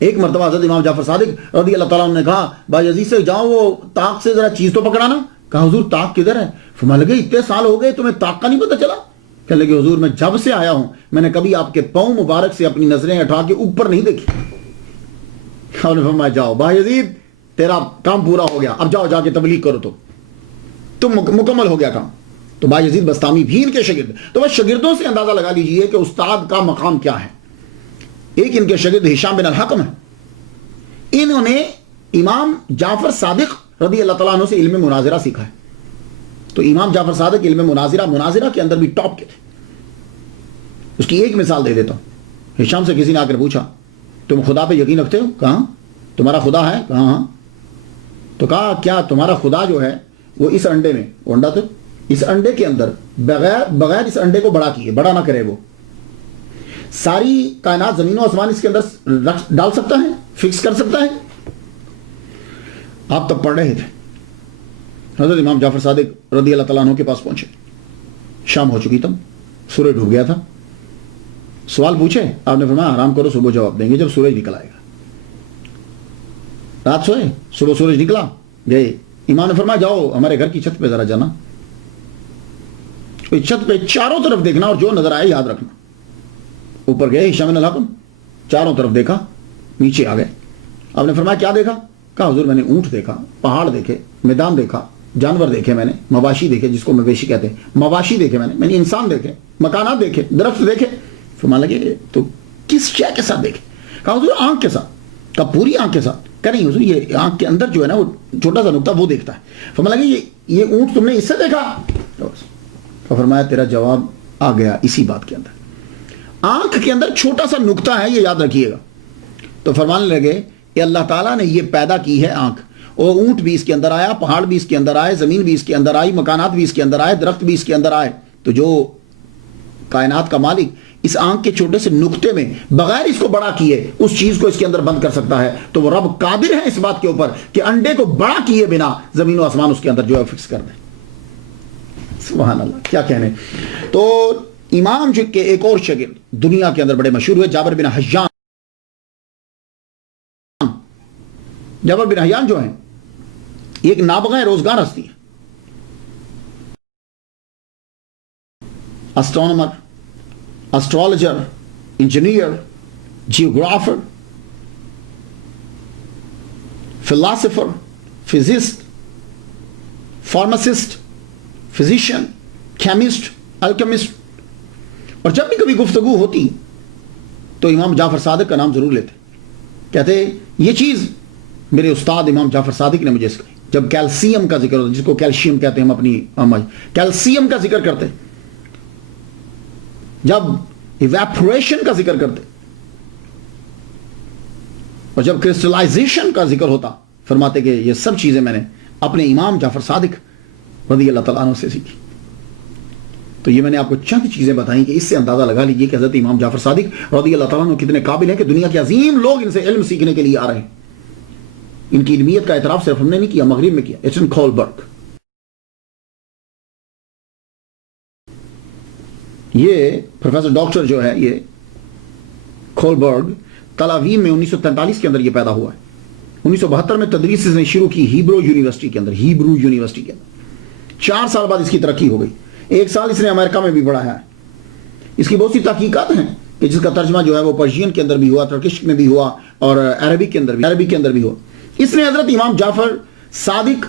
ایک مرتبہ حضرت امام جعفر صادق رضی اللہ تعالیٰ عنہ نے کہا, باجزید سے جاؤ وہ طاق سے ذرا چیز تو پکڑانا. کہا حضور طاق کدھر ہے؟ فرمانے لگے اتنے سال ہو گئے تمہیں طاق کا نہیں پتہ چلا؟ کہنے لگے حضور میں جب سے آیا ہوں میں نے کبھی آپ کے پاؤں مبارک سے اپنی نظریں اٹھا کے اوپر نہیں دیکھی. انہوں نے فرمایا جاؤ باجزید تیرا کام پورا ہو گیا, اب جاؤ جا کے تبلیغ کرو, تو تم مکمل ہو گیا کام. تو بایزید بستامی بھی ان کے شاگرد. تو بس شاگردوں سے اندازہ لگا لیجئے کہ استاد کا مقام کیا ہے. ایک ان کے شاگرد ہشام بن الحکم ہے. انہوں نے امام جعفر صادق رضی اللہ تعالیٰ عنہ سے علم مناظرہ سیکھا ہے. تو امام جعفر صادق علم مناظرہ کے اندر بھی ٹاپ کے تھے. اس کی ایک مثال دے دیتا ہوں. ہشام سے کسی نے آ کر پوچھا تم خدا پہ یقین رکھتے ہو؟ کہاں تمہارا خدا ہے؟ کہاں ہاں. تو کہا کیا تمہارا خدا جو ہے وہ اس انڈے میں، وہ انڈا تو اس انڈے کے اندر بغیر اس انڈے کو بڑا کیے، بڑا نہ کرے، وہ ساری کائنات زمین و آسمان اس کے اندر ڈال سکتا ہے، فکس کر سکتا ہے؟ آپ تب پڑھ رہے تھے. حضرت امام جعفر صادق رضی اللہ تعالیٰ عنہ کے پاس پہنچے. شام ہو چکی تب، سورج ڈوب گیا تھا. سوال پوچھے، آپ نے فرمایا آرام کرو، صبح جواب دیں گے جب سورج نکل آئے گا. رات سوئے، صبح سورج نکلا، گئے. امام نے فرمایا جاؤ ہمارے گھر کی چھت پہ ذرا جانا، چھت پہ چاروں طرف دیکھنا اور جو نظر آئے یاد رکھنا. اوپر گئے ہشام بن الحکم، چاروں طرف دیکھا، نیچے آ گئے. آپ نے فرمایا کیا دیکھا؟ کہا حضور میں نے اونٹ دیکھا، پہاڑ دیکھے، میدان دیکھا، جانور دیکھے، میں نے مواشی دیکھے، جس کو مویشی کہتے ہیں، مواشی دیکھے، میں نے انسان دیکھے، مکانات دیکھے، درخت دیکھے. فرمانے لگے تو کس شے کے ساتھ دیکھے؟ کہا حضور آنکھ کے ساتھ. کہا پوری آنکھ کے ساتھ؟ کہا نہیں حضور یہ آنکھ کے اندر جو ہے نا وہ چھوٹا سا نقطہ وہ دیکھتا ہے. فرمانے لگے یہ اونٹ تم نے اس سے دیکھا؟ فرمایا تیرا جواب آ گیا اسی بات کے اندر. آنکھ کے اندر چھوٹا سا نقطہ ہے، یہ یاد رکھیے گا. تو فرمانے لگے کہ اللہ تعالیٰ نے یہ پیدا کی ہے آنکھ، اور اونٹ بھی اس کے اندر آیا، پہاڑ بھی اس کے اندر آئے، زمین بھی اس کے اندر آئی، مکانات بھی اس کے اندر آئے، درخت بھی اس کے اندر آئے. تو جو کائنات کا مالک اس آنکھ کے چھوٹے سے نقطے میں بغیر اس کو بڑا کیے اس چیز کو اس کے اندر بند کر سکتا ہے، تو وہ رب قادر ہے اس بات کے اوپر کہ انڈے کو بڑا کیے بنا زمین و آسمان اس کے اندر جو ہے فکس کر دے. سبحان اللہ، کیا کہنے. تو امام جو کے ایک اور شاگرد دنیا کے اندر بڑے مشہور ہوئے، جابر بن حیان. جابر بن حیان جو ہیں ایک نابغہ روزگار ہستی ہے. Astronomer, astrologer, engineer, geographer, philosopher, physicist, pharmacist, physician, chemist, alchemist. اور جب بھی کبھی گفتگو ہوتی تو امام جعفر صادق کا نام ضرور لیتے. کہتے یہ چیز میرے استاد امام جعفر صادق نے مجھے سکھائی. جب کیلشیم کا ذکر ہوتا جس کو کیلشیم کہتے ہیں ہم اپنی کیلشیم کا ذکر کرتے، جب ایویپوریشن کا ذکر کرتے، اور جب کرسٹلائزیشن کا ذکر ہوتا، فرماتے کہ یہ سب چیزیں میں نے اپنے امام جعفر صادق رضی اللہ تعالیٰ عنہ سے سیکھی. تو یہ میں نے آپ کو چند چیزیں بتائیں کہ اس سے اندازہ لگا لیجئے کہ حضرت امام جعفر صادق رضی اللہ تعالیٰ عنہ کتنے قابل ہیں کہ دنیا کے عظیم لوگ ان سے علم سیکھنے کے لیے آ رہے ہیں. ان کی علمیت کا اعتراف صرف ہم نے نہیں کیا، مغرب میں کیا. ایٹن کولبرگ، یہ پروفیسر ڈاکٹر جو ہے یہ کولبرگ تل اویو میں 1943 کے اندر یہ پیدا ہوا ہے. 1972 میں تدریس اس نے شروع کی ہیبرو یونیورسٹی کے اندر. 4 سال بعد اس کی ترقی ہو گئی. 1 سال اس نے امریکہ میں بھی پڑھایا ہے. اس کی بہت سی تحقیقات ہیں کہ جس کا ترجمہ جو ہے وہ پرشین کے اندر بھی ہوا، ترکش میں بھی ہوا، اور عربی کے اندر بھی ہوا. اس نے حضرت امام جعفر صادق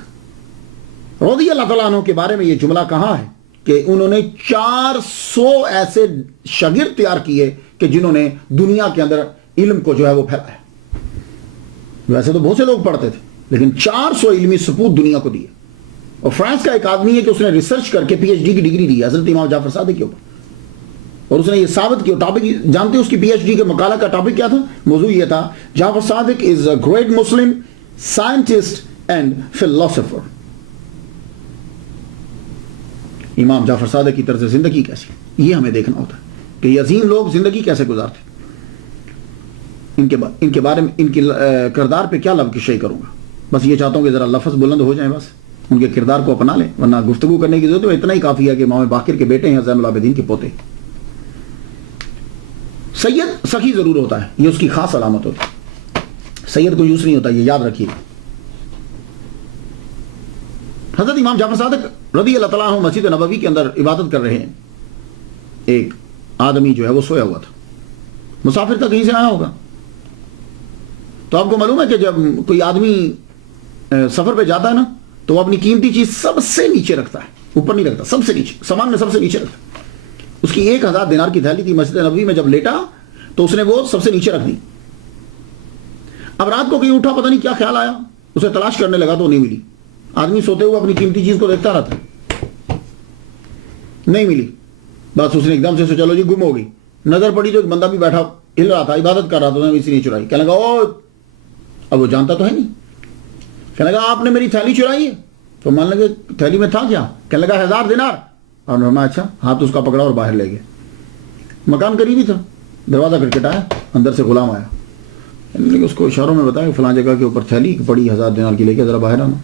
رضی اللہ تعالیٰ عنہ کے بارے میں یہ جملہ کہا ہے کہ انہوں نے 400 ایسے شاگرد تیار کیے کہ جنہوں نے دنیا کے اندر علم کو جو ہے وہ پھیلایا. ویسے تو بہت سے لوگ پڑھتے تھے لیکن 400 علمی سپوت دنیا کو دیے. اور فرانس کا ایک آدمی ہے کہ اس نے ریسرچ کر کے پی ایچ ڈی کی ڈگری دی حضرت امام جعفر صادق کے اوپر، اور اس نے یہ ثابت کیا. ٹاپک جانتے ہیں اس کی پی ایچ ڈی کے مقالہ کا ٹاپک کیا تھا؟ موضوع یہ تھا Jafar Sadiq is a great Muslim scientist and philosopher. Imam Jafar صادق کی طرز زندگی کیسی، یہ ہمیں دیکھنا ہوتا ہے کہ یہ عظیم لوگ زندگی کیسے گزارتے. ان کے بارے میں، ان کے کردار پہ کیا لفظ کی شے کروں گا. بس یہ چاہتا ہوں کہ ذرا لفظ بلند ہو جائیں، بس ان کے کردار کو اپنا لیں، ورنہ گفتگو کرنے کی ضرورت ہے. اتنا ہی کافی ہے کہ امام باقر کے بیٹے ہیں، زین العابدین کے پوتے. سید سخی ضرور ہوتا ہے، یہ اس کی خاص علامت ہوتی ہے. سید کو یوز نہیں ہوتا، یہ یاد رکھیے. حضرت امام جعفر صادق رضی اللہ تعالیٰ عنہ مسجد نبوی کے اندر عبادت کر رہے ہیں. ایک آدمی جو ہے وہ سویا ہوا تھا، مسافر تھا، کہیں سے آیا ہوگا. تو آپ کو معلوم ہے کہ جب کوئی آدمی سفر پہ جاتا ہے نا تو وہ اپنی قیمتی چیز سب سے نیچے رکھتا ہے, اوپر نہیں رکھتا, سب سے نیچے, سامان میں سب سے نیچے رکھتا ہے. اس کی 1000 دینار کی تھیلی تھی, مسجد نبوی میں جب لیٹا تو اس نے وہ سب سے نیچے رکھ دی. اب رات کو کہیں اٹھا, پتہ نہیں کیا خیال آیا, اسے تلاش کرنے لگا تو نہیں ملی. آدمی سوتے ہوئے اپنی قیمتی چیز کو دیکھتا رہتا, نہیں ملی. بس اس نے ایک دم سے چلو جی گم ہو گئی. نظر پڑی تو ایک بندہ بھی بیٹھا ہل رہا تھا, عبادت کر رہا تھا, اسی لیے چرائی. کہنے لگا او, اب وہ جانتا تو ہے نہیں. کہنے لگا آپ نے میری تھیلی چرائی ہے؟ تو مان لگے تھیلی میں تھا کیا؟ کہنے لگا 1000 دینار. اور فرمایا اچھا. ہاتھ اس کا پکڑا اور باہر لے گئے. مکان قریب ہی تھا, دروازہ کھٹکھٹایا, اندر سے غلام آیا. اس کو اشاروں میں بتایا فلاں جگہ کے اوپر تھیلی پڑی 1000 دینار کی, لے کے ذرا باہر آنا.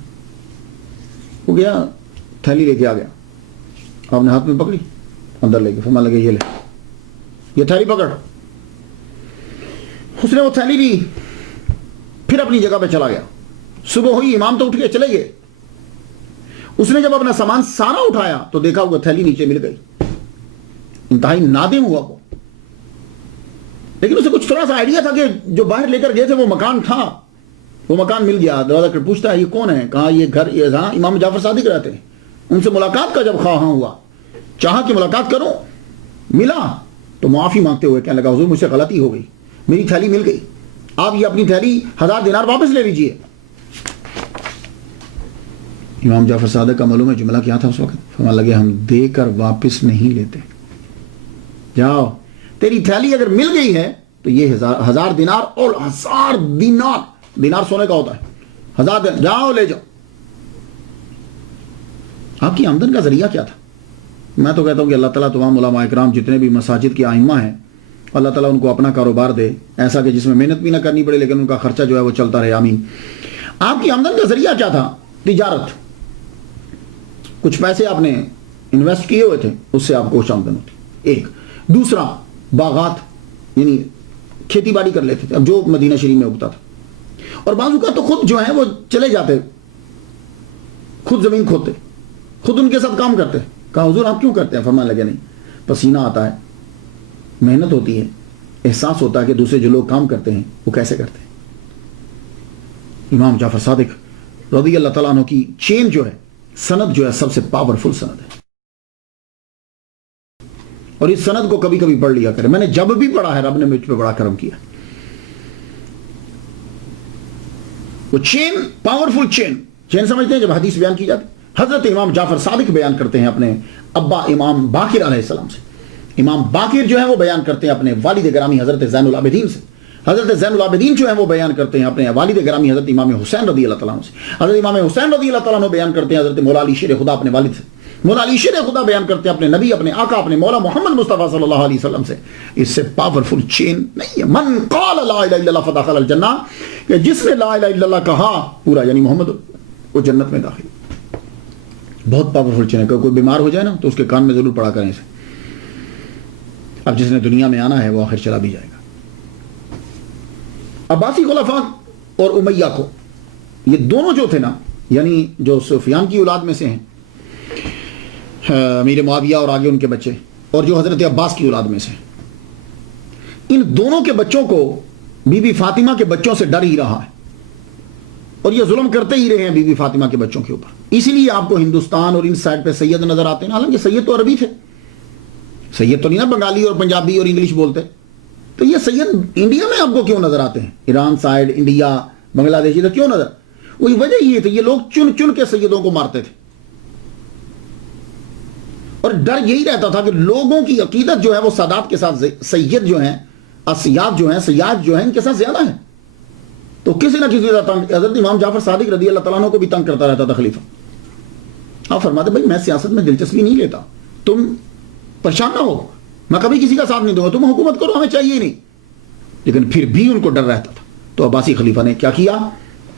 وہ گیا, تھیلی لے کے آ گیا, آپ نے ہاتھ میں پکڑی, اندر لے کے فرمانے لگے یہ لے, یہ تھیلی پکڑ. اس نے وہ تھیلی لی, پھر اپنی جگہ پہ چلا گیا. صبح ہوئی, امام تو اٹھ کے چلے گئے. اس نے جب اپنا سامان سارا اٹھایا تو دیکھا وہ تھیلی نیچے مل گئی. انتہائی نادم ہوا وہ, لیکن اسے کچھ تھوڑا سا آئیڈیا تھا کہ جو باہر لے کر گئے تھے وہ مکان تھا, وہ مکان مل گیا. دروازہ کر پوچھتا ہے یہ کون ہے؟ کہا یہ گھر, یہ جہاں امام جعفر صادق رہتے ہیں. ان سے ملاقات کا جب خواہاں ہوا, چاہا کہ ملاقات کروں, ملا تو معافی مانگتے ہوئے کہنے لگا حضور مجھ سے غلطی ہو گئی, میری تھیلی مل گئی, آپ یہ اپنی تھیلی 1000 دینار واپس لے لیجئے. امام جعفر صادق کا معلوم ہے جملہ کیا تھا اس وقت؟ فرمانے لگے ہم دے کر واپس نہیں لیتے. جاؤ, تیری تھیلی اگر مل گئی ہے تو یہ 1000 دینار, اور 1000 دینار, دینار سونے کا ہوتا ہے, 1000 دینار, جاؤ لے جاؤ. آپ کی آمدن کا ذریعہ کیا تھا؟ میں تو کہتا ہوں کہ اللہ تعالیٰ تمام علماء اکرام جتنے بھی مساجد کے ائمہ ہیں, اللہ تعالیٰ ان کو اپنا کاروبار دے ایسا کہ جس میں محنت بھی نہ کرنی پڑے لیکن ان کا خرچہ جو ہے وہ چلتا رہے, آمین. آپ کی آمدن کا ذریعہ کیا تھا؟ تجارت. کچھ پیسے آپ نے انویسٹ کیے ہوئے تھے, اس سے آپ کو کچھ آمدن ہوتی. ایک. دوسرا, باغات, یعنی کھیتی باڑی کر لیتے تھے, اب جو مدینہ شریف میں اگتا تھا. اور بعض اوقات تو خود جو ہے وہ چلے جاتے, خود زمین کھودتے, خود ان کے ساتھ کام کرتے. کہا حضور آپ کیوں کرتے ہیں؟ فرمانے لگے نہیں, پسینہ آتا ہے, محنت ہوتی ہے, احساس ہوتا ہے کہ دوسرے جو لوگ کام کرتے ہیں وہ کیسے کرتے ہیں. امام جعفر صادق رضی اللہ تعالیٰ عنہ کی چین جو ہے, سند جو ہے, سب سے پاورفل سند ہے. اور اس سند کو کبھی کبھی پڑھ لیا کرے. میں نے جب بھی پڑھا ہے رب نے مجھ پہ بڑا کرم کیا. وہ چین, پاورفل چین. چین سمجھتے ہیں جب حدیث بیان کی جاتی, حضرت امام جعفر صادق بیان کرتے ہیں اپنے ابا امام باقر علیہ السلام سے. امام باقر جو ہے وہ بیان کرتے ہیں اپنے والد گرامی حضرت زین العابدین سے. حضرت زین العابدین جو ہیں وہ بیان کرتے ہیں اپنے والد گرامی حضرت امام حسین رضی اللہ تعالیٰ عنہ سے. حضرت امام حسین رضی اللہ تعالیٰ عنہ بیان کرتے ہیں حضرت مولا علی شیر خدا اپنے والد سے. مولا علی شیر خدا بیان کرتے ہیں اپنے نبی, اپنے آقا, اپنے مولا محمد مصطفیٰ صلی اللہ علیہ وسلم سے. اس سے پاورفل چین نہیں ہے. من قال لا الہ الا اللہ فدخل الجنہ, کہ جس نے لا الہ الا اللہ کہا پورا, یعنی محمد, وہ جنت میں داخل. بہت پاورفل چین ہے. کوئی بیمار ہو جائے نا تو اس کے کان میں ضرور پڑا کریں اسے. اب جس نے دنیا میں آنا ہے وہ آخر چلا بھی جائے گا. عباسی خلفاء اور امیہ کو, یہ دونوں جو تھے نا, یعنی جو سفیان کی اولاد میں سے ہیں, امیر معاویہ اور آگے ان کے بچے, اور جو حضرت عباس کی اولاد میں سے, ان دونوں کے بچوں کو بی بی فاطمہ کے بچوں سے ڈر ہی رہا ہے, اور یہ ظلم کرتے ہی رہے ہیں بی بی فاطمہ کے بچوں کے اوپر. اسی لیے آپ کو ہندوستان اور ان سائڈ پہ سید نظر آتے ہیں. حالانکہ سید تو عربی تھے, سید تو نہیں نا بنگالی اور پنجابی اور انگلش بولتے. تو یہ سید انڈیا میں آپ کو کیوں نظر آتے ہیں؟ ایران سائڈ, انڈیا, بنگلہ دیش, ادھر کیوں نظر؟ وہی وجہ یہ تھی, یہ لوگ چن چن کے سیدوں کو مارتے تھے. اور ڈر یہی رہتا تھا کہ لوگوں کی عقیدت جو ہے وہ سادات کے ساتھ, سید جو ہیں, اسیاد جو ہیں, سیاد جو ہیں, ان کے ساتھ زیادہ ہیں. تو کسی نہ کسی طرح حضرت امام جعفر صادق رضی اللہ تعالیٰ عنہ کو بھی تنگ کرتا رہتا تھا خلیفہ. آپ فرماتے بھائی میں سیاست میں دلچسپی نہیں لیتا, تم پریشان نہ ہو, میں کبھی کسی کا ساتھ نہیں دوں گا, تم حکومت کرو, ہمیں چاہیے ہی نہیں. لیکن پھر بھی ان کو ڈر رہتا تھا. تو عباسی خلیفہ نے کیا کیا؟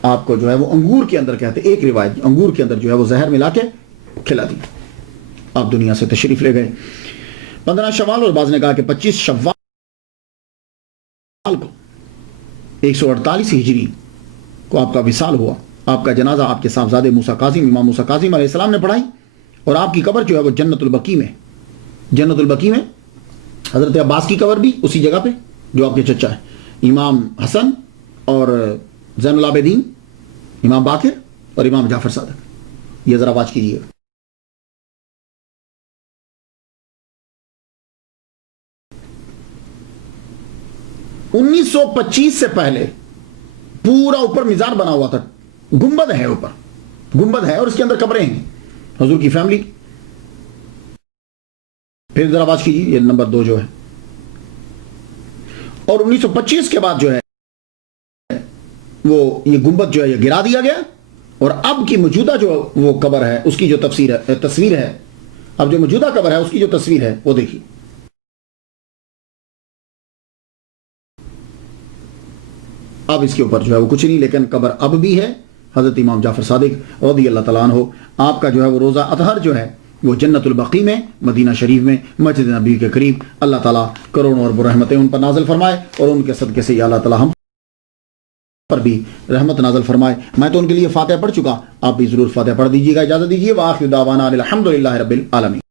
آپ کو جو ہے وہ انگور کے اندر, کہتے ایک روایت, انگور کے اندر جو ہے وہ زہر ملا کے کھلا دیا. آپ دنیا سے تشریف لے گئے 15 شوال, اور بعض نے کہا کہ 25 شوال کو 148 ہجری کو آپ کا وصال ہوا. آپ کا جنازہ آپ کے صاحبزادے موسیٰ کاظم, امام موسیٰ کاظم علیہ السلام نے پڑھائی, اور آپ کی قبر جو ہے وہ جنت البقیع میں, جنت البقیع میں حضرت عباس کی قبر بھی اسی جگہ پہ جو آپ کے چچا ہے, امام حسن اور زین العابدین, امام باقر اور امام جعفر صادق. یہ ذرا واچ کیجیے. 1925 سے پہلے پورا اوپر میزان بنا ہوا تھا, گنبد ہے, اوپر گنبد ہے اور اس کے اندر قبریں ہیں حضور کی فیملی. پھر ذرا واچ کیجیے, یہ نمبر 2 جو ہے. اور 1925 کے بعد جو ہے وہ یہ گنبد جو ہے یہ گرا دیا گیا, اور اب کی موجودہ جو وہ قبر ہے اس کی جو تصویر ہے, اب جو موجودہ قبر ہے اس کی جو تصویر ہے وہ دیکھیے. اب اس کے اوپر جو ہے وہ کچھ نہیں, لیکن قبر اب بھی ہے. حضرت امام جعفر صادق رضی اللہ تعالیٰ عنہ, آپ کا جو ہے وہ روزہ اطہر جو ہے وہ جنت البقی میں, مدینہ شریف میں, مسجد نبی کے قریب. اللہ تعالیٰ کروڑوں اور رحمتیں ان پر نازل فرمائے, اور ان کے صدقے سے اللہ تعالیٰ ہم پر بھی رحمت نازل فرمائے. میں تو ان کے لیے فاتحہ پڑھ چکا, آپ بھی ضرور فاتحہ پڑھ دیجیے گا. اجازت دیجیے. وآخر دعوانا الحمدللہ رب العالمین.